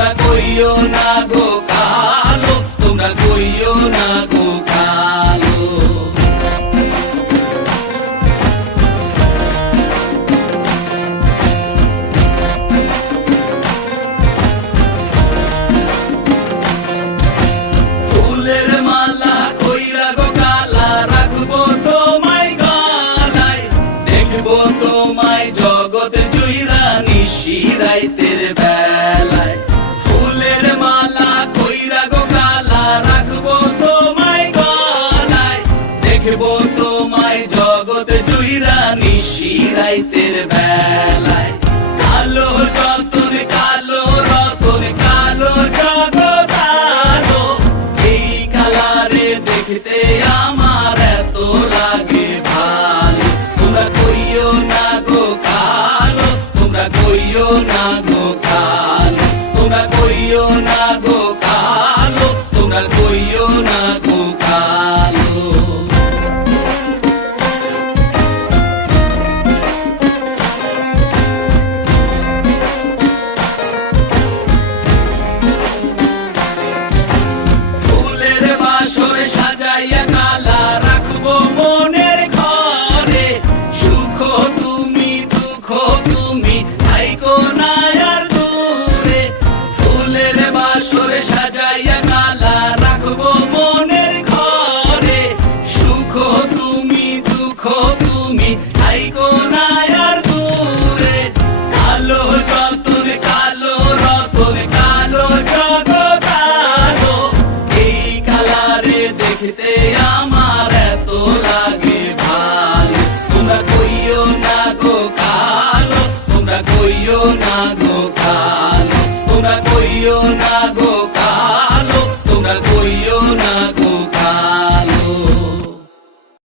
তোমরা কইও না গো কালো, তোমরা কইও না গো কালো। ফুলের মালা কইরা গো কালা, রাখবো তোমায় গলায়, দেখবো তোমায় জগৎ জুইরা নিশি রাইতের বেলায়। ফুলের মালা কইরা গো কালা, রাখবো তোমায় গলায়, দেখবো তোমায় জগৎ জুইরা নিশি রাইতের বেলায়। কালো যতন কালো রতন কালো জগৎ আলো, এই কালারে দেখতে আমার এত লাগে ভালো। তোমরা কইও না গো কালো, তোমরা কইও না গো কালো, তোমরা কইও না গো কালো, তোমরা কইও না গো কালো। ফুলের বাসর সাজাইয়া কালা, রাখবো মনের ঘরে, সুখ তুমি দুঃখ তুমি থাইকো না আর দূরে। ফুলের বাসর সাজাইয়া কালা, রাখবো মনের ঘরে, সুখ তুমি দুঃখ তুমি থাইকো না আর দূরে। কালো যতন কালো রতন কালো জগৎ আলো, এই কালারে দেখতে আমার এত লাগে ভালো। তোমরা কইও না গো কালো, তোমরা কইও না গো কালো, তোমরা কইও না